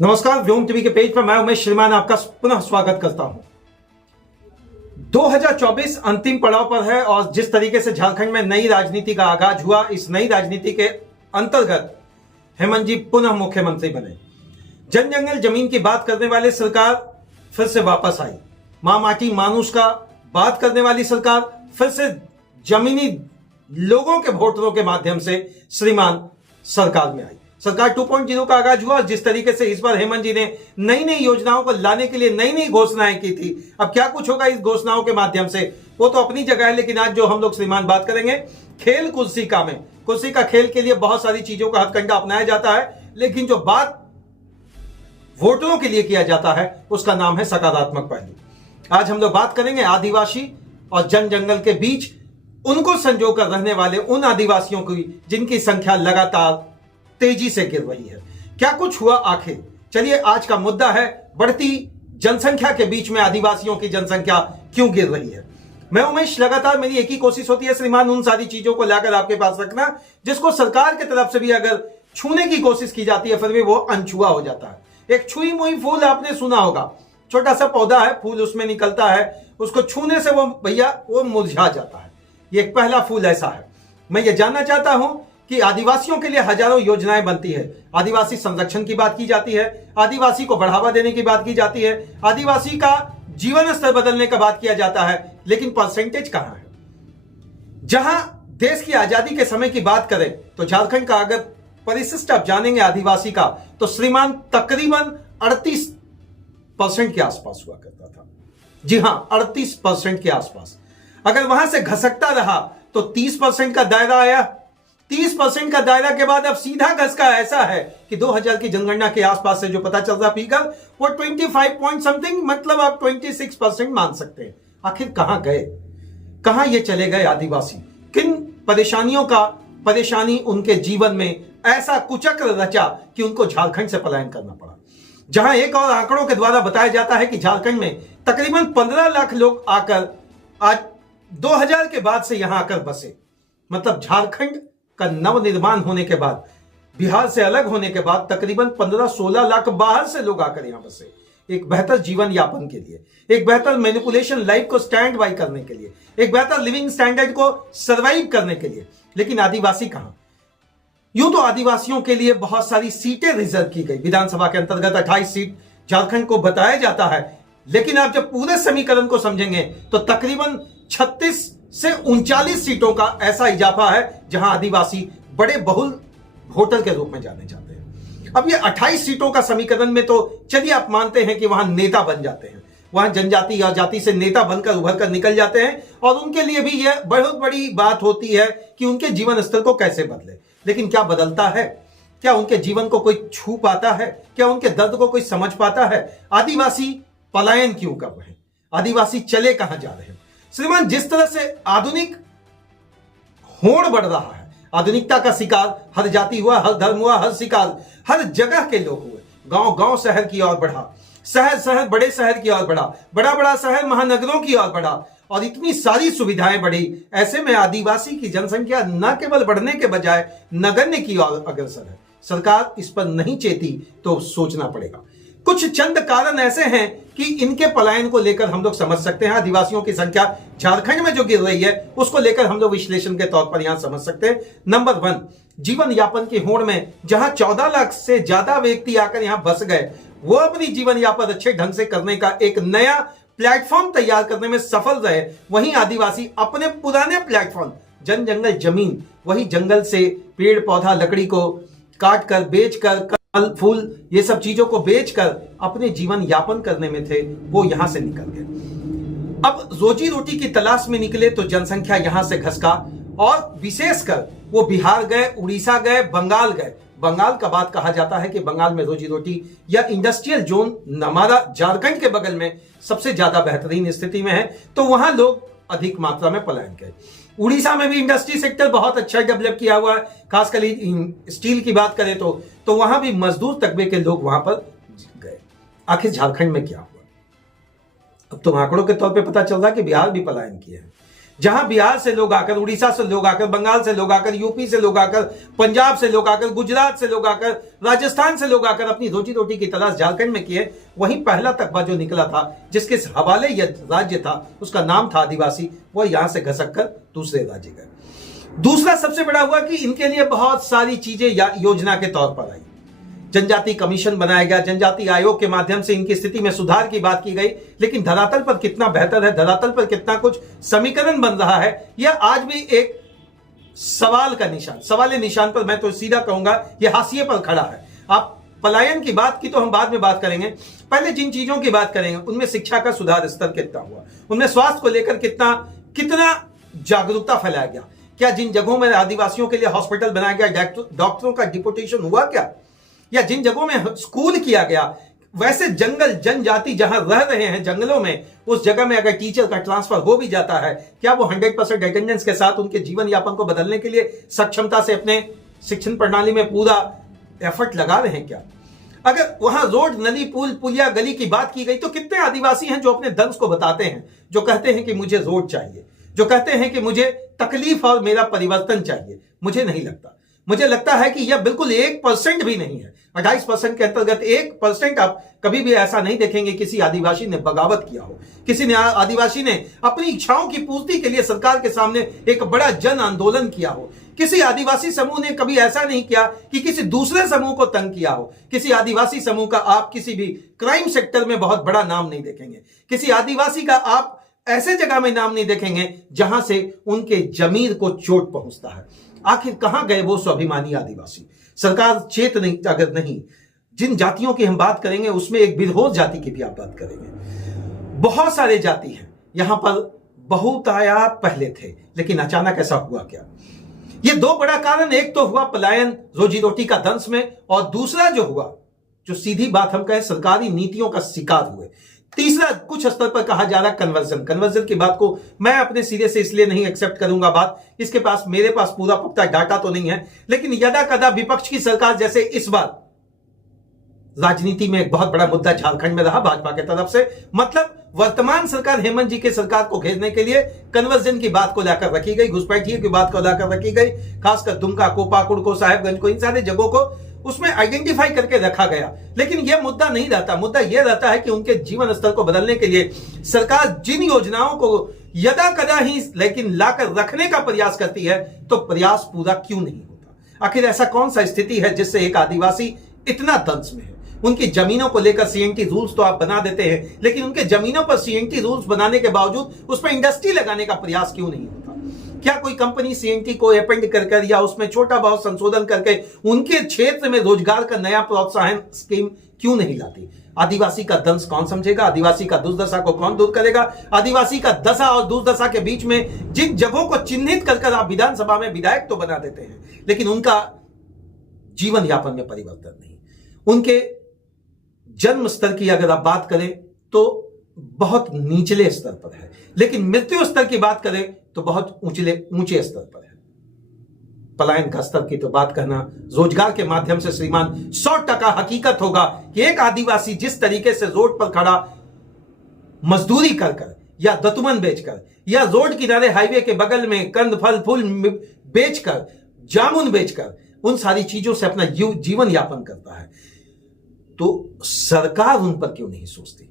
नमस्कार, व्योम टीवी के पेज पर मैं उमेश श्रीमान आपका पुनः स्वागत करता हूं। 2024 अंतिम पड़ाव पर है और जिस तरीके से झारखंड में नई राजनीति का आगाज हुआ, इस नई राजनीति के अंतर्गत हेमंत जी पुनः मुख्यमंत्री बने। जन जंगल जमीन की बात करने वाले सरकार फिर से वापस आई। मां माटी मानुष का बात करने वाली सरकार फिर से जमीनी लोगों के वोटरों के माध्यम से श्रीमान सरकार में आई। सरकार 2.0 का आगाज हुआ। जिस तरीके से इस बार हेमंत जी ने नई नई योजनाओं को लाने के लिए नई नई घोषणाएं की थी, अब क्या कुछ होगा इस घोषणाओं के माध्यम से वो तो अपनी जगह है, लेकिन आज जो हम लोग श्रीमान बात करेंगे खेल कुर्सी का में कुर्सी का खेल के लिए बहुत सारी चीजों का हथकंडा अपनाया जाता है, लेकिन जो बात वोटरों के लिए किया जाता है उसका नाम है सकारात्मक पहलू। आज हम लोग बात करेंगे आदिवासी और जन जंगल के बीच उनको संजोकर रहने वाले उन आदिवासियों की जिनकी संख्या लगातार तेजी से गिर रही है। क्या कुछ हुआ आखिर? चलिए, आज का मुद्दा है बढ़ती जनसंख्या के बीच में आदिवासियों की जनसंख्या क्यों गिर रही है। मैं उमेश, लगातार मेरी एक ही कोशिश होती है श्रीमान उन सारी चीजों को लाकर आपके पास रखना जिसको सरकार की तरफ से भी अगर छूने की कोशिश की जाती है फिर भी वो अनछुआ हो जाता है। एक छुई मुई फूल आपने सुना होगा, छोटा सा पौधा है, फूल उसमें निकलता है, उसको छूने से वो भैया वो मुरझा जाता है। ये एक पहला फूल ऐसा है। मैं ये जानना चाहता हूं कि आदिवासियों के लिए हजारों योजनाएं बनती है, आदिवासी संरक्षण की बात की जाती है, आदिवासी को बढ़ावा देने की बात की जाती है, आदिवासी का जीवन स्तर बदलने का बात किया जाता है, लेकिन परसेंटेज कहां है? जहां देश की आजादी के समय की बात करें तो झारखंड का अगर परिशिष्ट आप जानेंगे आदिवासी का तो श्रीमान तकरीबन 38% के आसपास हुआ करता था। जी हां, 38% के आसपास। अगर वहां से घसकता रहा तो 30% का दायरा आया। 30% का दायरा के बाद अब सीधा घसका ऐसा है कि 2000 की जनगणना के आसपास से जो पता चल रहा फिगर वो 25 पॉइंट समथिंग, मतलब आप 26% मान सकते हैं। आखिर कहां गए, कहां ये चले गए आदिवासी? किन परेशानी उनके जीवन में ऐसा कुचक्र रचा कि उनको झारखंड से पलायन करना पड़ा। जहां एक और आंकड़ों के द्वारा बताया जाता है कि झारखंड में तकरीबन 15 लाख लोग आकर आज 2000 के बाद से यहां आकर बसे। मतलब झारखंड का नवनिर्माण होने के बाद, बिहार से अलग होने के बाद तकरीबन 15-16 लाख बाहर से लोग आकर यहां बसे, एक बेहतर जीवन यापन के लिए, एक बेहतर मैनिपुलेशन लाइफ को स्टैंड बाय करने के लिए, एक बेहतर लिविंग स्टैंडर्ड को सर्वाइव करने के लिए। लेकिन आदिवासी कहां? यूं तो आदिवासियों के लिए बहुत सारी सीटें रिजर्व की गई। विधानसभा के अंतर्गत 28 सीट झारखंड को बताया जाता है, लेकिन आप जब पूरे समीकरण को समझेंगे तो तकरीबन 36 से 39 सीटों का ऐसा इजाफा है जहां आदिवासी बड़े बहुल वोटर के रूप में जाने जाते हैं। अब ये 28 सीटों का समीकरण में तो चलिए आप मानते हैं कि वहां नेता बन जाते हैं, वहां जनजाति या जाति से नेता बनकर उभर कर निकल जाते हैं और उनके लिए भी यह बहुत बड़ी बात होती है कि उनके जीवन स्तर को कैसे बदले। लेकिन क्या बदलता है? क्या उनके जीवन को कोई छू पाता है? क्या उनके दर्द को कोई समझ पाता है? आदिवासी पलायन क्यों कर रहे हैं? आदिवासी चले कहां जा रहे हैं? श्रीमान, जिस तरह से आधुनिक होड़ बढ़ रहा है, आधुनिकता का शिकार हर जाति हुआ, हर धर्म हुआ, हर शिकार हर जगह के लोग हुए। गांव गांव शहर की ओर बढ़ा, शहर शहर बड़े शहर की ओर बढ़ा, बड़ा बड़ा शहर महानगरों की ओर बढ़ा और इतनी सारी सुविधाएं बढ़ी। ऐसे में आदिवासी की जनसंख्या न केवल बढ़ने के बजाय नगण्य की ओर अग्रसर है। सरकार इस पर नहीं चेती तो सोचना पड़ेगा। कुछ चंद कारण ऐसे हैं कि इनके पलायन को लेकर हम लोग समझ सकते हैं। आदिवासियों की संख्या झारखंड में जो गिर रही है उसको लेकर हम लोग विश्लेषण के तौर पर यहां समझ सकते हैं। नंबर 1, जीवन यापन की होड़ में जहां 14 लाख से ज्यादा व्यक्ति आकर यहां बस गए, वो अपनी जीवन यापन अच्छे ढंग से करने का एक नया प्लेटफॉर्म तैयार करने में सफल रहे। वहीं आदिवासी अपने पुराने प्लेटफॉर्म जन जंगल जमीन, वही जंगल से पेड़ पौधा लकड़ी को काट कर बेचकर, फल फूल ये सब चीजों को बेचकर अपने जीवन यापन करने में थे, वो यहां से निकल गए। अब रोजी रोटी की तलाश में निकले तो जनसंख्या यहां से घसका और विशेषकर वो बिहार गए, उड़ीसा गए, बंगाल गए। बंगाल का बात कहा जाता है कि बंगाल में रोजी रोटी या इंडस्ट्रियल जोन हमारा झारखंड के बगल में सबसे ज्यादा बेहतरीन स्थिति में है, तो वहां लोग अधिक मात्रा में पलायन गए। उड़ीसा में भी इंडस्ट्री सेक्टर बहुत अच्छा डेवलप किया हुआ है, खासकर स्टील की बात करें तो वहां भी मजदूर तबके के लोग वहां पर गए। आखिर झारखंड में क्या हुआ? अब तो आंकड़ों के तौर पे पता चल रहा है कि बिहार भी पलायन किए हैं। जहां बिहार से लोग आकर, उड़ीसा से लोग आकर, बंगाल से लोग आकर, यूपी से लोग आकर, पंजाब से लोग आकर, गुजरात से लोग आकर, राजस्थान से लोग आकर अपनी रोजी रोटी की तलाश झारखंड में किए, वहीं पहला तकबा जो निकला था जिसके हवाले यह राज्य था उसका नाम था आदिवासी, वह यहां से घसक कर दूसरे राज्य गए। दूसरा सबसे बड़ा हुआ कि इनके लिए बहुत सारी चीजें योजना के तौर पर आई। जनजाति कमीशन बनाया गया, जनजाति आयोग के माध्यम से इनकी स्थिति में सुधार की बात की गई, लेकिन धरातल पर कितना बेहतर है, धरातल पर कितना कुछ समीकरण बन रहा है, यह आज भी एक सवाल का निशान, सवाल निशान पर, मैं तो सीधा कहूंगा यह हाशिए पर खड़ा है। आप पलायन की बात की तो हम बाद में बात करेंगे, पहले जिन चीजों की बात करेंगे उनमें शिक्षा का सुधार स्तर कितना हुआ, उनमें स्वास्थ्य को लेकर कितना जागरूकता फैलाया गया, क्या जिन जगहों में आदिवासियों के लिए हॉस्पिटल बनाया गया डॉक्टरों का डिपोटेशन हुआ क्या, या जिन जगहों में स्कूल किया गया, वैसे जंगल जनजाति जहां रह रहे हैं जंगलों में, उस जगह में अगर टीचर का ट्रांसफर हो भी जाता है, क्या वो 100% अटेंडेंस के साथ उनके जीवन यापन को बदलने के लिए सक्षमता से अपने शिक्षण प्रणाली में पूरा एफर्ट लगा रहे हैं क्या? अगर वहां रोड, नली, पुल, पुलिया, गली की बात की गई तो कितने आदिवासी हैं जो अपने दंश को बताते हैं, जो कहते हैं कि मुझे रोड चाहिए, जो कहते हैं कि मुझे तकलीफ और मेरा परिवर्तन चाहिए। मुझे नहीं लगता, मुझे लगता है कि यह बिल्कुल 1% भी नहीं है। 28% के अंतर्गत 1% आप कभी भी ऐसा नहीं देखेंगे किसी आदिवासी ने बगावत किया हो, किसी ने आदिवासी ने अपनी इच्छाओं की पूर्ति के लिए सरकार के सामने एक बड़ा जन आंदोलन किया हो। किसी आदिवासी समूह ने कभी ऐसा नहीं किया कि किसी दूसरे समूह को तंग किया हो। किसी आदिवासी समूह का आप किसी भी क्राइम सेक्टर में बहुत बड़ा नाम नहीं देखेंगे। किसी आदिवासी का आप ऐसे जगह में नाम नहीं देखेंगे जहां से उनके जमीर को चोट पहुंचता है। आखिर कहां गए वो स्वाभिमानी आदिवासी? सरकार चेत नहीं, अगर नहीं, जिन जातियों की हम बात करेंगे उसमें एक बिरहोर जाति की भी आप बात करेंगे। बहुत सारे जाति हैं यहां पर, बहुतायात पहले थे, लेकिन अचानक ऐसा हुआ क्या? ये दो बड़ा कारण, एक तो हुआ पलायन रोजी रोटी का दंश में, और दूसरा जो हुआ, जो सीधी बात हम कहें, सरकारी नीतियों का शिकार हुए। तीसरा कुछ स्तर पर कहा जा रहा कन्वर्जन की बात को मैं अपने सिरे से इसलिए नहीं एक्सेप्ट करूंगा बात, इसके पास, मेरे पास पूरा पुख्ता डाटा तो नहीं है, लेकिन यदा कदा विपक्ष की सरकार, जैसे इस बार राजनीति में एक बहुत बड़ा मुद्दा झारखंड में रहा भाजपा की तरफ से, मतलब वर्तमान सरकार हेमंत जी के सरकार को घेरने के लिए कन्वर्जन की बात को लाकर रखी गई, घुसपैठिए की बात को लाकर रखी गई, खासकर दुमका को, पाकुड़ को, साहेबगंज को, इन सारे जगहों को उसमें आइडेंटिफाई करके रखा गया। लेकिन यह मुद्दा नहीं रहता, मुद्दा यह रहता है कि उनके जीवन स्तर को बदलने के लिए सरकार जिन योजनाओं को यदा कदा ही लेकिन लाकर रखने का प्रयास करती है, तो प्रयास पूरा क्यों नहीं होता? आखिर ऐसा कौन सा स्थिति है जिससे एक आदिवासी इतना दंश में है? उनकी जमीनों को लेकर सीएनटी रूल्स तो आप बना देते हैं, लेकिन उनके जमीनों पर सीएनटी रूल्स बनाने के बावजूद उस पर इंडस्ट्री लगाने का प्रयास क्यों नहीं होता? क्या कोई कंपनी सीएनटी को अपेंड कर या उसमें छोटा बहुत संशोधन करके उनके क्षेत्र में रोजगार का नया प्रोत्साहन स्कीम क्यों नहीं लाती? आदिवासी का दंश कौन समझेगा? आदिवासी का दुर्दशा को कौन दूर करेगा? आदिवासी का दशा और दुर्दशा के बीच में जिन जगहों को चिन्हित कर आप विधानसभा में विधायक तो बना देते हैं, लेकिन उनका जीवन यापन में परिवर्तन नहीं। उनके जन्म स्तर की अगर आप बात करें तो बहुत निचले स्तर पर है, लेकिन मृत्यु स्तर की बात करें तो बहुत ऊंचे स्तर पर है। पलायन का स्तर की तो बात करना, रोजगार के माध्यम से श्रीमान 100% हकीकत होगा कि एक आदिवासी जिस तरीके से रोड पर खड़ा मजदूरी कर या दतुमन बेचकर या रोड किनारे हाईवे के बगल में कंद फल फूल बेचकर, जामुन बेचकर, उन सारी चीजों से अपना जीवन यापन करता है, तो सरकार उन पर क्यों नहीं सोचती?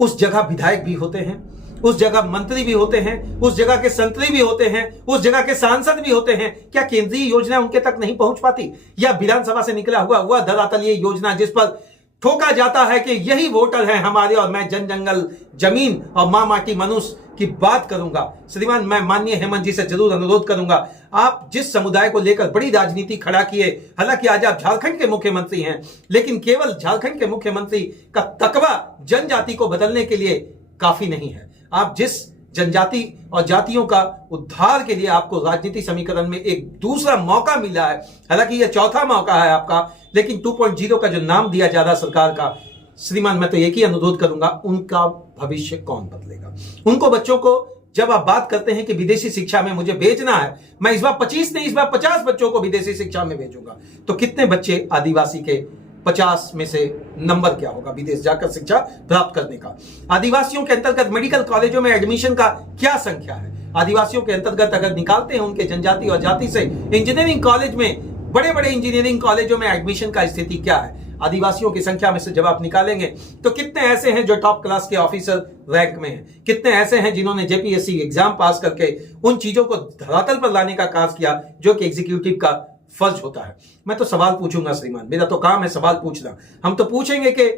उस जगह विधायक भी होते हैं, उस जगह मंत्री भी होते हैं, उस जगह के संतरी भी होते हैं, उस जगह के सांसद भी होते हैं। क्या केंद्रीय योजना उनके तक नहीं पहुंच पाती? या विधानसभा से निकला हुआ धरातलीय योजना जिस पर ठोका जाता है कि यही वोटर हैं हमारे, और मैं जन जंगल जमीन और मां माटी मनुष्य की बात करूंगा। श्रीमान, मैं माननीय हेमंत जी से जरूर अनुरोध करूंगा, आप जिस समुदाय को लेकर बड़ी राजनीति खड़ा किए, हालांकि आज आप झारखंड के मुख्यमंत्री हैं, लेकिन केवल झारखंड के मुख्यमंत्री का तकवा जनजाति को बदलने के लिए काफी नहीं है। आप जिस जनजाति और जातियों का उद्धार के लिए आपको राजनीति समीकरण में एक दूसरा मौका मिला है, हालांकि यह चौथा मौका है आपका, लेकिन 2.0 का जो नाम दिया जा रहा सरकार का, श्रीमान मैं तो एक ही अनुरोध करूंगा, उनका भविष्य कौन बदलेगा? उनको बच्चों को जब आप बात करते हैं कि विदेशी शिक्षा में मुझे भेजना है, मैं इस बार 25 नहीं, इस बार 50 बच्चों को विदेशी शिक्षा में भेजूंगा, तो कितने बच्चे आदिवासी के 50 में से नंबर क्या होगा विदेश जाकर शिक्षा प्राप्त करने का? आदिवासियों के अंतर्गत मेडिकल कॉलेजों में एडमिशन का क्या संख्या है? आदिवासियों के अंतर्गत अगर निकालते हैं उनके जनजाति और जाति से इंजीनियरिंग कॉलेज में, बड़े बड़े इंजीनियरिंग कॉलेजों में एडमिशन का स्थिति क्या है, आदिवासियों की संख्या में से जब आप निकालेंगे तो कितने ऐसे हैं जो टॉप क्लास के ऑफिसर रैंक में हैं, कितने ऐसे हैं जिन्होंने जेपीएससी एग्जाम पास करके उन चीजों को धरातल पर लाने का कार्य किया जो कि एग्जीक्यूटिव का फर्ज होता है। मैं तो सवाल पूछूंगा श्रीमान, मेरा तो काम है सवाल पूछना। हम तो पूछेंगे कि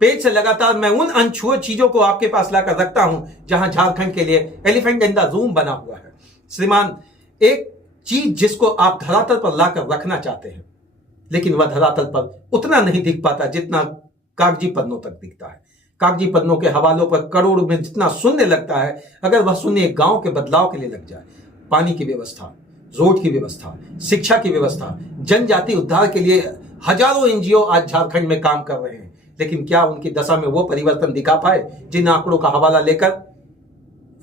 पेज से लगातार मैं उन अनछुए चीजों को आपके पास लाकर रखता हूं जहां झारखंड के लिए एलिफेंट इन द रूम बना हुआ है। श्रीमान, एक चीज जिसको आप धरातल पर लाकर रखना चाहते हैं लेकिन वह धरातल पर उतना नहीं दिख पाता जितना कागजी पन्नों तक दिखता है। कागजी पन्नों के हवालों पर करोड़ में जितना शून्य लगता है, अगर वह शून्य एक गांव के बदलाव के लिए लग जाए, पानी की व्यवस्था, रोड की व्यवस्था, शिक्षा की व्यवस्था, जनजाति उद्धार के लिए हजारों एनजीओ आज झारखंड में काम कर रहे हैं, लेकिन क्या उनकी दशा में वो परिवर्तन दिखा पाए जिन आंकड़ों का हवाला लेकर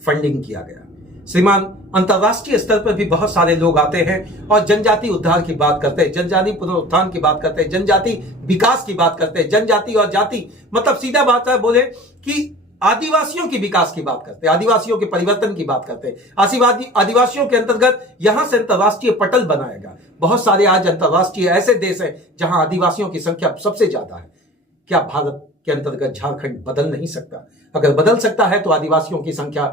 फंडिंग किया गया। श्रीमान, अंतरराष्ट्रीय स्तर पर भी बहुत सारे लोग आते हैं और जनजाति उद्धार की बात करते हैं, जनजाति पुनरुत्थान की बात करते हैं, जनजाति विकास की बात करते हैं, जनजाति और जाति मतलब सीधा बात है बोले कि आदिवासियों की विकास की बात करते हैं, आदिवासियों के परिवर्तन की बात करते हैं। आदिवासियों के अंतर्गत यहां से अंतरराष्ट्रीय पटल बनाएगा। बहुत सारे आज अंतरराष्ट्रीय ऐसे देश हैं जहां आदिवासियों की संख्या सबसे ज्यादा है। क्या भारत के अंतर्गत झारखंड बदल नहीं सकता? अगर बदल सकता है तो आदिवासियों की संख्या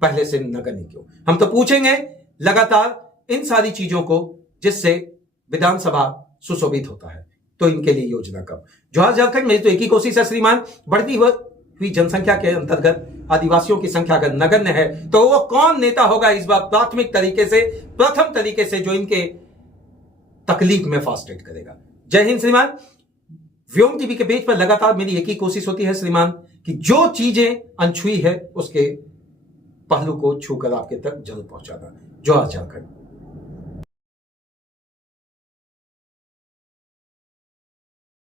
पहले से नगण्य क्यों? हम तो पूछेंगे लगातार इन सारी चीजों को जिससे विधानसभा सुशोभित होता है। तो इनके लिए योजना कब? जवाहर झारखंड मेरी तो एक ही कोशिश है श्रीमान, बढ़ती हुई जनसंख्या के अंतर्गत आदिवासियों की संख्या अगर नगण्य है तो वो कौन नेता होगा इस बार प्राथमिक तरीके से, प्रथम तरीके से जो इनके तकलीफ में फास्ट एड करेगा। जय हिंद श्रीमान। व्योम टीवी के पेज पर लगातार मेरी एक ही कोशिश होती है श्रीमान कि जो चीजें अनछुई है उसके पहलू को छूकर आपके तक जरूर पहुंचाना। जवाहर झारखंड।